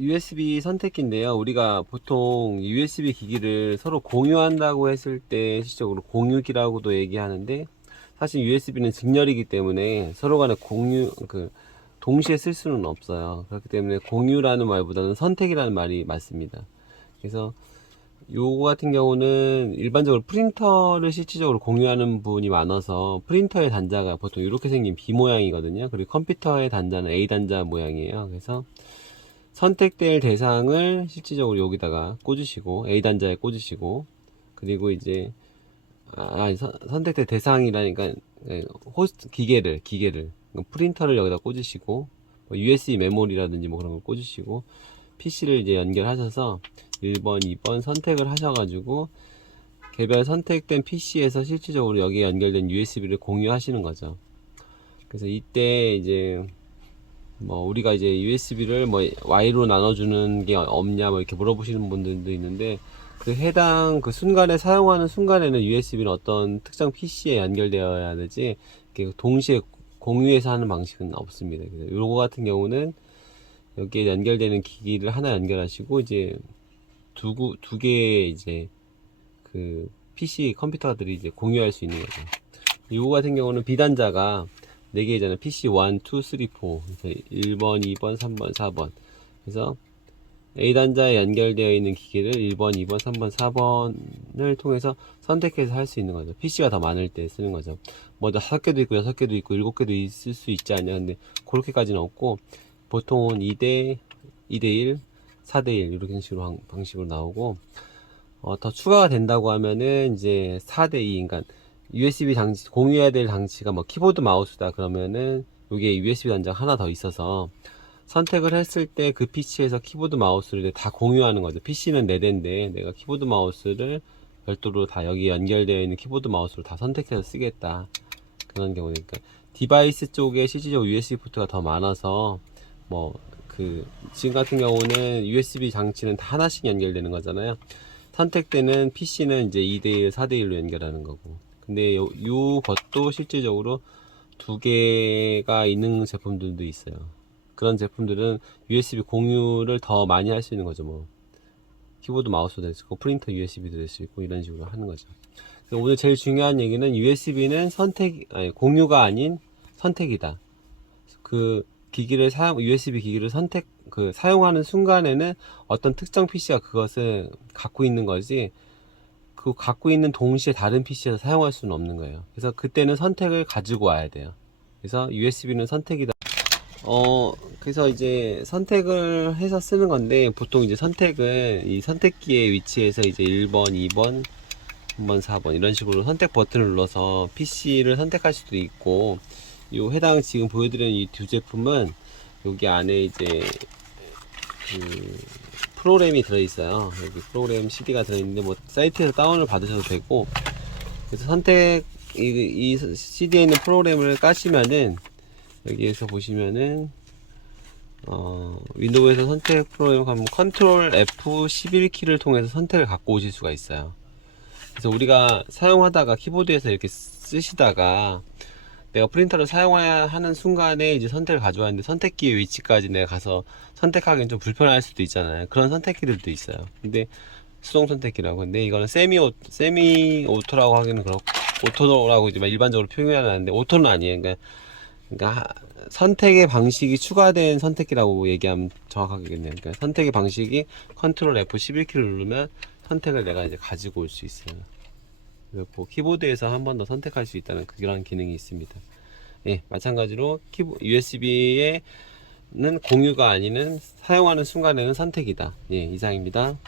USB 선택기인데요. 우리가 보통 USB 기기를 서로 공유한다고 했을 때 실질적으로 공유기라고도 얘기하는데 사실 USB는 직렬이기 때문에 서로 간에 공유 그 동시에 쓸 수는 없어요. 그렇기 때문에 공유라는 말보다는 선택이라는 말이 맞습니다. 그래서 요거 같은 경우는 일반적으로 프린터를 실질적으로 공유하는 분이 많아서 프린터의 단자가 보통 이렇게 생긴 B 모양이거든요. 그리고 컴퓨터의 단자는 A 단자 모양이에요. 그래서 선택될 대상을 실질적으로 여기다가 꽂으시고 A 단자에 꽂으시고 그리고 이제 아, 선택될 대상이라니까 예, 호스트 기계를 기계를 프린터를 여기다 꽂으시고 뭐 USB 메모리라든지 뭐 그런 걸 꽂으시고 PC를 이제 연결하셔서 1번, 2번 선택을 하셔가지고 개별 선택된 PC에서 실질적으로 여기에 연결된 USB를 공유하시는 거죠. 그래서 이때 이제 뭐 우리가 이제 USB를 뭐 Y로 나눠주는 게 없냐 뭐 이렇게 물어보시는 분들도 있는데 그 해당 그 순간에 사용하는 순간에는 USB는 어떤 특정 PC에 연결되어야 되지 동시에 공유해서 하는 방식은 없습니다. 요거 같은 경우는 여기에 연결되는 기기를 하나 연결하시고 이제 두구 두 개의 이제 그 PC 컴퓨터들이 이제 공유할 수 있는 거죠. 요거 같은 경우는 비단자가 4개잖아요. PC 1, 2, 3, 4. 그래서 1번, 2번, 3번, 4번. 그래서 A 단자에 연결되어 있는 기기를 1번, 2번, 3번, 4번을 통해서 선택해서 할 수 있는 거죠. PC가 더 많을 때 쓰는 거죠. 뭐 다섯 개도 있고 여섯 개도 있고 일곱 개도 있을 수 있지 않냐. 근데 그렇게까지는 없고 보통은 2대 2대 1, 4대 1 이렇게 식으로 방- 방식으로 나오고 어, 더 추가가 된다고 하면은 이제 4대 2 그러니까 USB 장치 공유해야 될 장치가 뭐 키보드 마우스다 그러면은 이게 USB 단자가 하나 더 있어서 선택을 했을 때 그 PC에서 키보드 마우스를 다 공유하는 거죠. PC는 4대인데 내가 키보드 마우스를 별도로 다 여기 연결되어 있는 키보드 마우스를 다 선택해서 쓰겠다. 그런 경우니까 디바이스 쪽에 실질적으로 USB 포트가 더 많아서 뭐 그 지금 같은 경우는 USB 장치는 다 하나씩 연결되는 거잖아요. 선택되는 PC는 이제 2대1, 4대1로 연결하는 거고. 근데 요, 요 것도 실질적으로 두 개가 있는 제품들도 있어요. 그런 제품들은 USB 공유를 더 많이 할 수 있는 거죠. 뭐 키보드 마우스도 될 수 있고 프린터 USB도 될 수 있고 이런 식으로 하는 거죠. 오늘 제일 중요한 얘기는 USB는 선택 아니 공유가 아닌 선택이다. 그 기기를 사용 USB 기기를 선택 그 사용하는 순간에는 어떤 특정 PC가 그것을 갖고 있는 거지 그 갖고 있는 동시에 다른 PC에서 사용할 수는 없는 거예요. 그래서 그때는 선택을 가지고 와야 돼요. 그래서 USB는 선택이다. 어, 그래서 이제 선택을 해서 쓰는 건데, 보통 이제 선택을 이 선택기의 위치에서 이제 1번, 2번, 3번, 4번 이런 식으로 선택 버튼을 눌러서 PC를 선택할 수도 있고, 요 해당 지금 보여드리는 이 두 제품은 여기 안에 이제 그 프로그램이 들어있어요. 여기 프로그램 CD가 들어있는데 뭐 사이트에서 다운을 받으셔도 되고, 그래서 선택 이, 이 CD에 있는 프로그램을 까시면은 여기에서 보시면은 어, 윈도우에서 선택 프로그램 가면 컨트롤 F11 키를 통해서 선택을 갖고 오실 수가 있어요. 그래서 우리가 사용하다가 키보드에서 이렇게 쓰시다가 내가 프린터를 사용해야 하는 순간에 이제 선택을 가져왔는데 선택기의 위치까지 내가 가서 선택하기는 좀 불편할 수도 있잖아요. 그런 선택기들도 있어요. 근데 수동 선택기라고. 근데 이거는 세미 오, 세미 오토라고 하기는 그렇고 오토라고 이제 일반적으로 표현하는데 오토는 아니에요. 그러니까 그러니까 하- 선택의 방식이 추가된 선택기라고 얘기하면 정확하겠네요. 그러니까 선택의 방식이 컨트롤 F11키를 누르면 선택을 내가 이제 가지고 올 수 있어요. 그리고 키보드에서 한 번 더 선택할 수 있다는 그런 기능이 있습니다. 예, 마찬가지로 키보, USB에는 공유가 아니는 사용하는 순간에는 선택이다. 예, 이상입니다.